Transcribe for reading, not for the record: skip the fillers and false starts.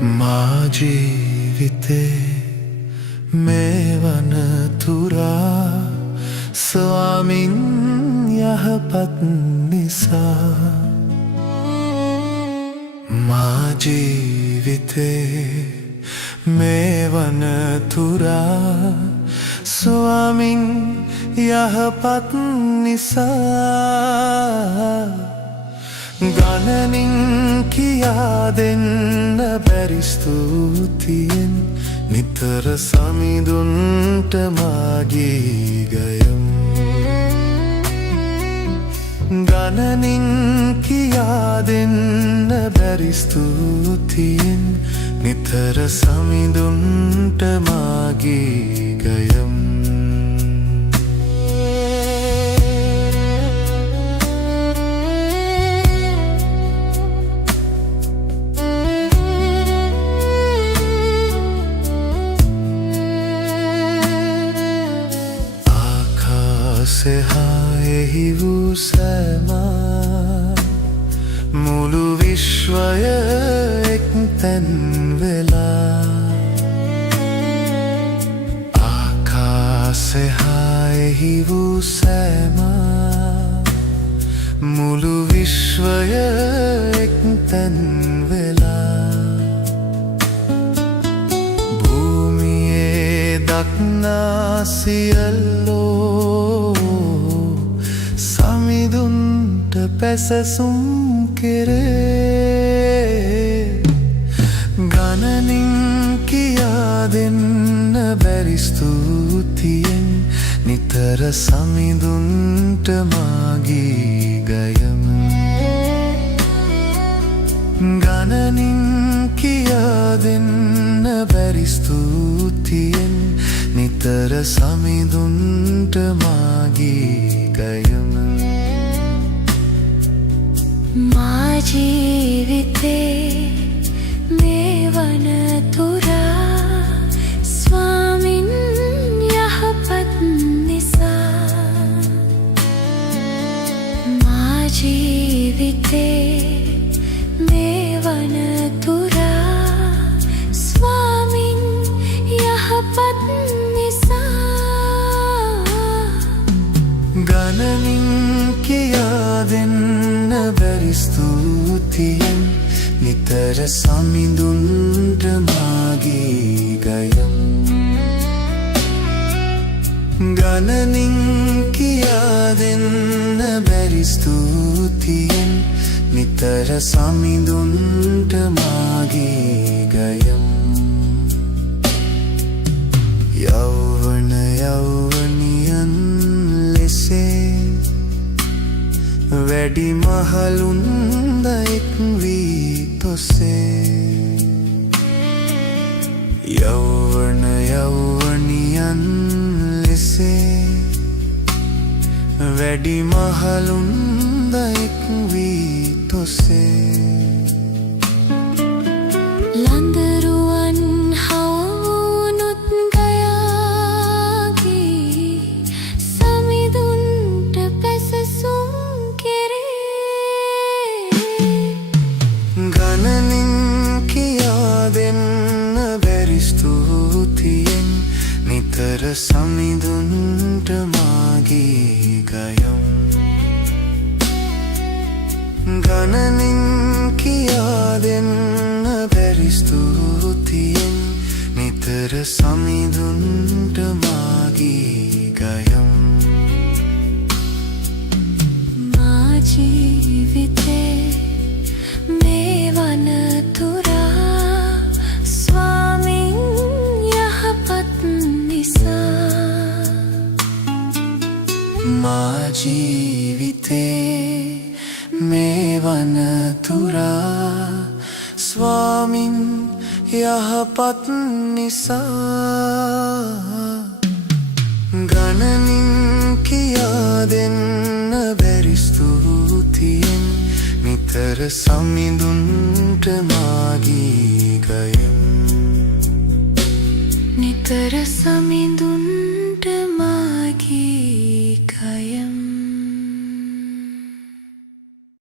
මා ජීවිතේ මේ වනතුරා ස්වාමින් යහපත් නිසා මා ජීවිතේ මේ වනතුරා ස්වාමින් යහපත් නිසා ගණනින් කියා දෙන්න බැරි ස්තුතියෙන් නිතර සමිඳුන්ට මාගේ ගයම් ගණනින් කියා දෙන්න බැරි ස්තුතියෙන් නිතර සමිඳුන්ට මාගේ ගයම් එහි වූ සෑම මුළු විශ්වය එක්තැන් වෙලා ආකාශය එහි වූ සෑම මුළු විශ්වය එක්තැන් වෙලා භූමියේ දක්නා සියල්ලෝ සමිඳුන්ට පැසසුම් කෙරේ ගණනින් කියා දෙන්න බැරි ස්තුතියෙන් නිතර සමිඳුන්ට මාගේ ගයම ගණනින් කියා දෙන්න බැරි ස්තුතියෙන් නිතර සමිඳුන්ට මාගේ ගයම මා ජීවිතේ මේ වනතුරා ස්වාමින් යහපත් නිසා මා ජීවිතේ මේ වනතුරා ස්වාමින් යහපත් නිසා ගණනින් කියා දෙන්න බැරි ස්තුතියෙන් නිතර සමිඳුන්ට මාගේ ගයම් ගණනින් කියා දෙන්න බැරි ස්තුතියෙන් නිතර සමිඳුන්ට මාගේ ගයම් යෞවන යෞවනියන් ලෙසේ වැඩි මහලුන්ද එක් වී තොසේ යෞවන යෞවනියන් ලෙසේ වැඩි මහලුන්ද එක් වී තොසේ ලන්දරුවන් හවුනුත් ගයාගේ සමිඳුන්ට පැසසුම් ගණනින් කියා දෙන්න බැරි ස්තුතියෙන් නිතර සමිඳුන්ට මාගේ ගයම් ගණනින් කියා දෙන්න බැරි ස්තුතියෙන් නිතර සමිඳුන්ට මාගේ ගයම් මා ජීවිතේ මේ වනතුරා ස්වාමින් යහපත් නිසා මා ජීවිතේ මේ වනතුරා ස්වාමින් යහපත් නිසා ගණනින් කියා දෙන්න බැරි ස්තුතියෙන් නිතර සමිඳුන්ට මාගේ ගයම් නිතර සමිඳුන්ට